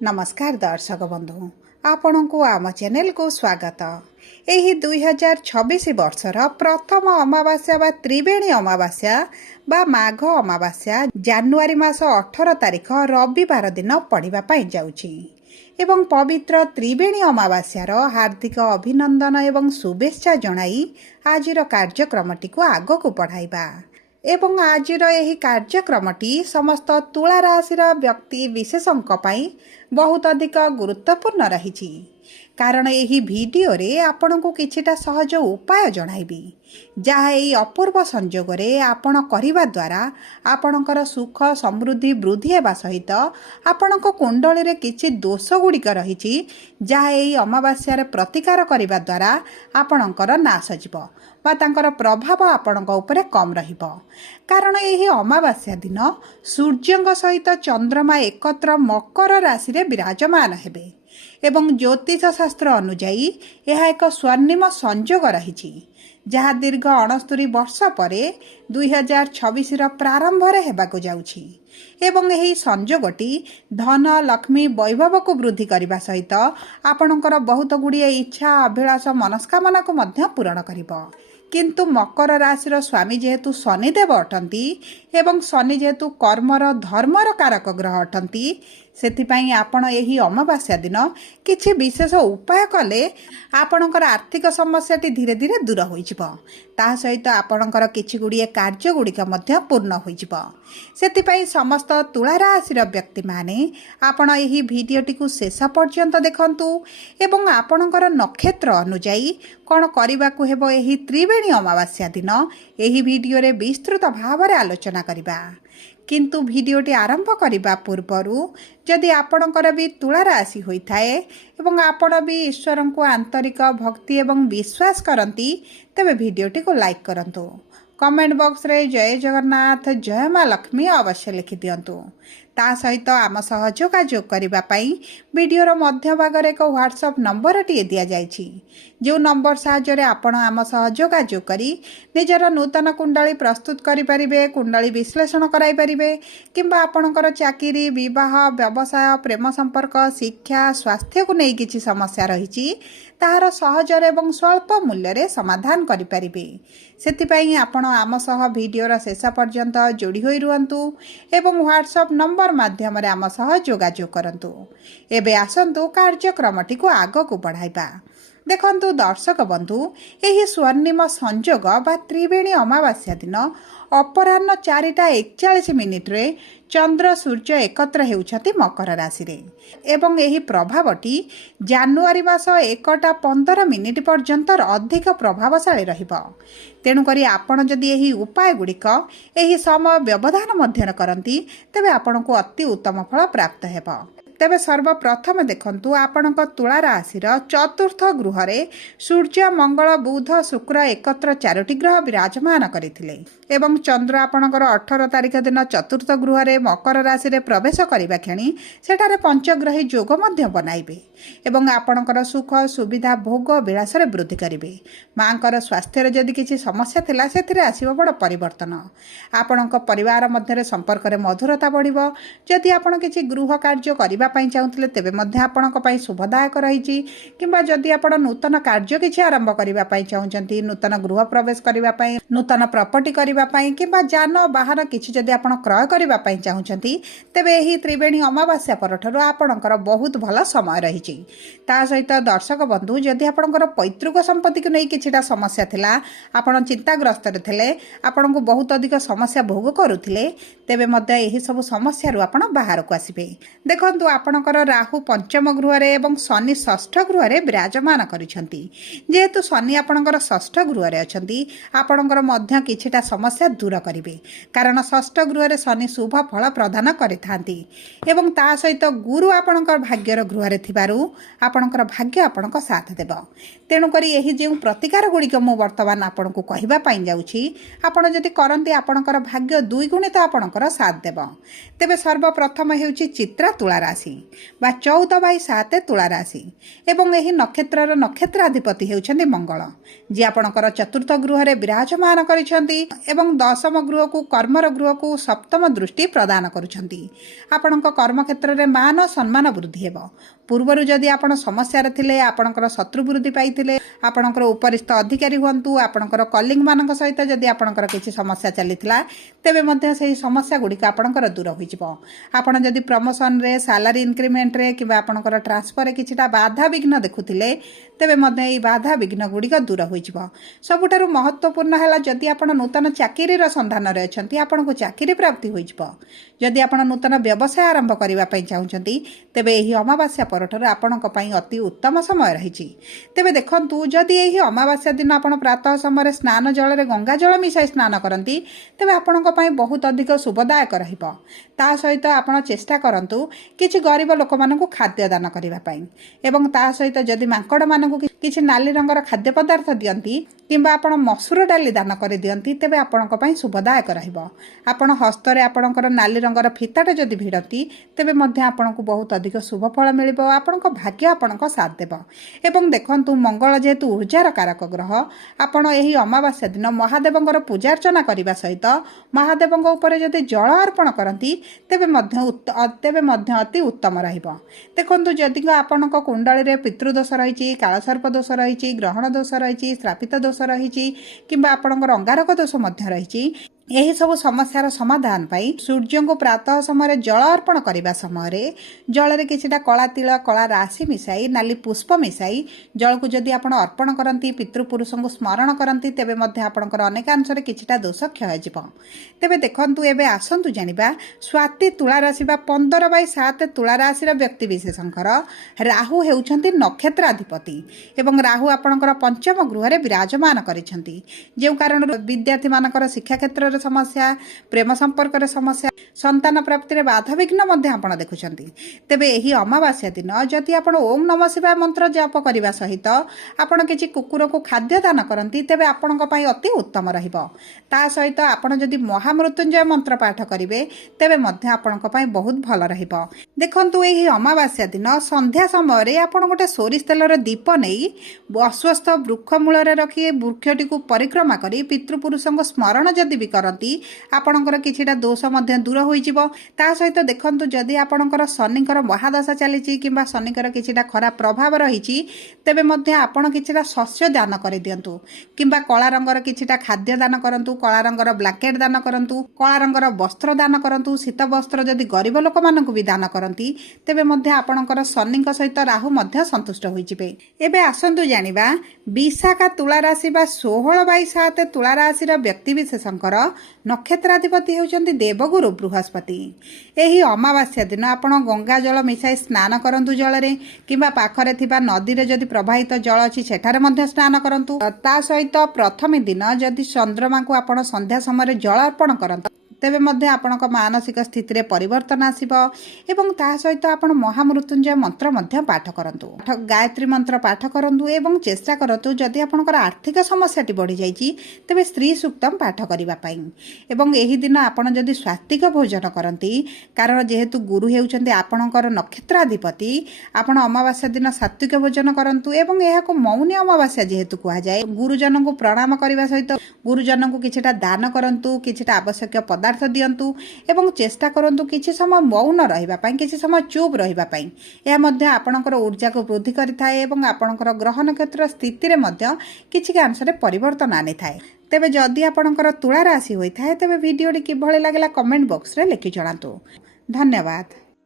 नमस्कार दर्शक बंधु आपण को आम चैनल को स्वागत। यही 2026 वर्षर प्रथम अमावास्या बा त्रिवेणी अमावास्या बा माघ अमावास्या जानुआरी मास 18 तारिख रविवार दिन पढ़ा जाउछि एवं पवित्र त्रिवेणी अमावास्यार हार्दिक अभिनंदन एवं शुभेच्छा जणाई आजिर कार्यक्रमटी को आग को पढ़ाइबा एवं आजिर यही कार्यक्रमटी समस्त तुला राशिर व्यक्ति विशेषों पई बहुत अधिक गुरुत्वपूर्ण रही कारण यही वीडियो रे आपण को किछिटा सहज उपाय जणाइबी जहाँ यही अपूर्व संजोग रे आपण करिबा द्वारा आपणकर सुख समृद्धि वृद्धि हेबा सहित आपणक कुंडली रे किछि दोष गुड़िक रही जहाँ यही अमावास्या रे प्रतिकार करिबा द्वारा आपणकर नाश जीव बा तांकर प्रभाव आपणक उपरे कम रहिबो कारण यही अमावास्या दिन सूर्यंक सहित चंद्रमा एकत्र मकर राशि रे विराजमान हेबे एवं ज्योतिष शास्त्र अनुजाई यह एक स्वर्णिम संजोग रही जहाँ दीर्घ 69 वर्ष पर 2026 प्रारंभ हेबाकु जाउछि एवं यही संजोगटी धन लक्ष्मी वैभव को वृद्धि करने सहित आपणकर बहुत गुड़िए इच्छा अभिलाष मनस्कामना को मध्य पूरण करिबो किंतु मकर राशि स्वामी जेहेतु शनिदेव अटंती एवं शनि जेहेतु कर्मर धर्मर कारक ग्रह अटंती सेथिपाई आपण यही अमावास्या दिन किछि विशेष उपाय कले आपणकर आर्थिक समस्याटी धीरे धीरे दूर होइजिबो ता सहित आपणकर किछि गुड़िए कार्य गुड़िक मध्य पूर्ण होइजिबो सेथिपाई समस्त तुला राशिर व्यक्ति माने आपण यही भिडियोटी को शेष पर्यंत देखंतु एवं आपणकर नक्षत्र अनुजाई कौन करबाकू हेबो यही त्रिवेणी अमावास्या दिन यही भिडियो रे विस्तृत भाव में आलोचना करिबा किंतु भिडियोटी आरंभ करने पूर्वरु जदि आपणकर भी तुला राशि होइथाए एवं आपण भी ईश्वर को आंतरिक भक्ति एवं विश्वास करती तेबे भिडियोटी को लाइक करंतु कमेंट बॉक्स रे जय जगन्नाथ जय माँ लक्ष्मी अवश्य लिखि दियंतु ता सहित आम सह जोगाजोग करने वीडियोर मध्य भागर एक व्हाट्सएप नंबर टी दि जाइछि जो नंबर साहाय्य आपण आम सह जोगाजोग करी निजर नूतन कुंडली प्रस्तुत करें कुंडली विश्लेषण कराइपारे किंबा आपणकर चाकरी विवाह व्यवसाय प्रेम संपर्क शिक्षा स्वास्थ्य को नहीं किछि समस्या रही ताहार सहजर एवं स्वल्प मूल्य रे समाधान करिपारिबे सेतिपाई आपण आम सह वीडियोर शेष पर्यंत जोड़ी होई रुहंतु एवं व्हाट्सएप नंबर माध्यम रे आम सह जोगाजोग करंतु एबे आसंतु कार्यक्रमटी को आग को बढ़ाइबा देखंतु दर्शक बंधु यही स्वर्णिम संजोग बा त्रिवेणी अमावास्या दिन अपराह्न 4:41 रे चंद्र सूर्य एकत्र हेउछति मकर राशि रे एवं यही प्रभावटी जानुआरी मास 1:15 पर्यंत अधिक प्रभावशाली रहिबो तेणु करी आपण जदि यही उपाय गुड़िक यही समय व्यवधान मध्य करती तेबे आपण को अति उत्तम फल प्राप्त हेबो तेबे सर्वप्रथम देखंतु आपणक तुला राशिर चतुर्थ गृह रे सूर्य मंगल बुध शुक्र एकत्र 4टी ग्रह विराजमान करथिले एवं चंद्र आपणकर 18 तारिख दिन चतुर्थ गृह रे मकर राशि रे प्रवेश करिबा क्षणी सेठारे पंचग्रही योग मध्य बनाइबे एवं आपणकर सुख सुविधा भोग विलास रे वृद्धि करिबे मांकर स्वास्थ्य रे जदि किछि समस्या थिला सेथिरे आसीबो बड़ परिवर्तन आपणक परिवार मध्य रे संपर्क रे मधुरता बढ़िबो जदि आपण किछि गृह कार्य करिबा चाहूले तेबे मध्य आपणक पई शुभदायक रही किंबा जदि आपण नूतन कार्य किछि आरंभ करिबा पई चाहउचंती नूतन गृह प्रवेश करिबा पई नूतन प्रॉपर्टी करिबा पई किंबा जान बाहन किछि जदि आपण क्रय करिबा पई चाहउचंती तेबे एही त्रिवेणी अमावास्या परठरो आपणकर बहुत भल समय रही ता सहित दर्शक बंधु जदि आपणकर पैतृक संपत्ति को नै किछिटा समस्या थिला आपण चिंताग्रस्त रे थिले आपण को बहुत अधिक समस्या भोग करुथिले तेबे मध्य एही सब समस्या रु आपण बाहर को आसीबे देखंतु आपणकर राहु पंचम गृह रे एवं शनि षष्ठ गृह रे विराजमान करिसंती जेहेतु शनि आपणकर षष्ठ गृह रे अछंती आपणकर मध्य किछिटा समस्या दूर करिवे कारण षष्ठ गृह रे शनि शुभ फल प्रदान करिथांती एवं ता सहित गुरु आपणकर भाग्यर गृह रे थिबारु आपणकर भाग्य आपणक साथ देबो तेणु करी एही जे प्रतिकार गुड़िक मु वर्तमान आपण को कहिबा पई जाउछि आपण जदि करंती आपणकर भाग्य दुई गुणित आपणकर साथ देबो तेबे सर्वप्रथम हेउछि चित्रा तुला राशि राशि बा 14/7 तुला राशि एवं एही नक्षत्रर नक्षत्राधिपति हेउछन्ति मंगल जी आपणकर चतुर्थ गृह रे विराजमान करिसंती एवं दशम गृह को कर्मर गृह को सप्तम दृष्टि प्रदान करुछन्ति। आपणक कर्म क्षेत्र रे मान सम्मान वृद्धि हेबो। पूर्वरु जदि आपण समस्या रे थिले आपणकर शत्रु वृद्धि पाइथिले आपणकर उपरिस्थ अधिकारी हुअन्तु आपणकर कलिंग मानक सहित जदि आपणकर किछि समस्या चलिथिला तेबे मध्ये सेही समस्या गुडिक आपणकर दूर होई जिवो। आपण जदि प्रमोशन रे सैलरी इंक्रीमेंट रे किबा आपणकर ट्रांसफर रे किछिटा बाधा विघ्न देखुथिले तेबे मध्ये एई बाधा विघ्न गुडिक दूर होई जिवो। सबुठारु महत्वपूर्ण हैला जदि आपण नूतन चाकरी रो संधान रे अछंती आपणको चाकरी प्राप्ति होई जिवो। जदि आपण नूतन व्यवसाय आरंभ करिवा पई चाहुचंती तेबे एही अमावास्या परठारु आपणको पई अति उत्तम समय रहिछि। तेबे देखंतु जदि एही अमावास्या दिन आपण प्रातः समय स्नान जल रे गंगा जल मिसाई स्नान करंती तेबे आपणको पई बहुत अधिक शुभदायक रहिबो। ता सहित आपण चेष्टा करंतु किछि गरीब लोक मानकु खाद्य दान करिवा पई एवं ता सहित जदि मांकड़ मानकु किछि नाली रंगर खाद्य पदार्थ दियंती किंबा आपण मसूर डाली दान कर दियंती तेबे आपणको पई शुभदायक रहिबो। आपण हस्तरे आपणकर नाली रंगर फिताटे जदि भिडती तेबे मध्ये आपणको बहुत अधिक शुभ फल मिलिबो। आपणको भाग्य आपणको साथ देबो। एवं देखंतु मंगल जेतु ऊर्जार कारक ग्रह आपण एही अमावास्या दिन महादेवंकर पूजा अर्चना करिबा सहित महादेवंक ऊपर जदि जल अर्पण करंती तेबे मध्ये अति उत्तम रहिबो। देखंतु जदि आपणको कुंडली रे पितृदोष रहिछि कालसर्प दोष रहिछि ग्रहण दोष रहिछि श्रापित दोष रहिछि किंबा आपणकर अंगारक दोष मध्ये रहिछि एही सब समस्यार समाधान पाई सूर्य को प्रातः समय जल अर्पण करने समय जल रे किछिटा कला तिल कला राशि मिसाई नाली पुष्प मिसाई जल को जदि आपण अर्पण करती पितृपुरुष को स्मरण करती तेबे मध्ये आपणकर अनेकांश किछिटा दोष क्षय जिवो। तेबे देखंतु एबे आसंतु जानिबा स्वाति तुला राशि बा 15/7 तुला राशि व्यक्ति विशेषकर राहु हेउछंती नक्षत्राधिपति एवं राहु आपणकर पंचम गृह रे विराजमान करिसंती जे कारण विद्यार्थी मानकर शिक्षा क्षेत्र समस्या प्रेम संपर्क समस्या संतान प्राप्ति रे बाधा विघ्न मध्ये आपण देखुछंती। तेबे एही अमावास्या दिन जदि आपण ओम नमः शिवाय मंत्र जप करिबा सहित आपण किछि कुकुर को खाद्य दान करंती तेबे आपणक पई अति उत्तम रहिबो। ता सहित आपण जदि महामृत्युंजय मंत्र पाठ करिवे तेबे मध्ये आपणक पई बहुत भल रहिबो। देखंतु एही अमावास्या दिन संध्या समय रे आपण गोटे सोरिष तेलर दीप नेई अस्वस्थ वृक्ष मूल रे रखी वृक्षटी को परिक्रमा करी पितृपुरुष को स्मरण जदि भी करती आपणकर किछिटा दोष मध्ये दूर होई जिवो। ता सहित देखंतु जदि आपणकर शनिकर महादशा चलीची किंबा शनिकर किछिटा खराब प्रभाव रहिची तेबे मध्ये आपण किछिटा शस्य दान करि दियंतु किंबा कला रंगर किछिटा खाद्य दान करंतु कला रंगर ब्लैंकेट दान करंतु कला रंगर वस्त्र दान करंतु शीत वस्त्र जदि गरीब लोक मानकु भी दान करंती तेबे मध्ये आपणकर शनिक सहित राहु मध्ये संतुष्ट होई जिवे। एबे आसंतु जानिबा विशाखा तुला राशि बा 16/7 तुला राशि रा व्यक्ति विशेषकर नक्षत्राधिपति हेउचंती देवगुरु बृहस्पति। एही अमावास्या दिन आपण गंगा जल मिसाई स्नान करंतु जल रे किंबा पाखरे थिबा नदी रे जदि प्रवाहित जल अछि सेठारे मध्ये स्नान करंतु। ता सहित प्रथम दिन जदि चंद्रमा को आपण संध्या समय जल अर्पण करंतु तेबे मध्ये आपणक मानसिक स्थिति रे परिवर्तन आसीबो एवं ता सहित आपण महामृत्युंजय मंत्र मध्ये पाठ करंतु गायत्री मंत्र पाठ करंतु एवं चेष्टा करंतु जदि आपणकर आर्थिक समस्याटी बढ़ी जाईची तेबे स्त्री सूक्तम पाठ करिबा पई एवं एही दिन आपण जदि स्वात्विक भोजन करंती कारण जेहेतु गुरु हेउचंती आपणकर नक्षत्राधिपति आपण अमावास्या दिन सात्विक भोजन करंतु एवं एहा को मौनी अमावास्या जेहेतु कुहा जाय गुरुजन को प्रणाम करबा सहित गुरुजन को किछिटा दान करंतु किछिटा आवश्यक पदार्थ दियंतु एवं चेष्टा करंतु किछि समय मौन रहिबा पई किछि समय चुप रहिबा पई या मध्ये आपणकर ऊर्जा को वृद्धि करिथाय एवं आपणकर ग्रह नक्षत्र स्थिति रे मध्ये किछि अंश रे परिवर्तन आनि थाय। तेबे जदि आपणकर तुला राशि होई थाय तेबे वीडियो टी किभଳି लागला कमेंट बॉक्स रे लिखि जणातु। धन्यवाद।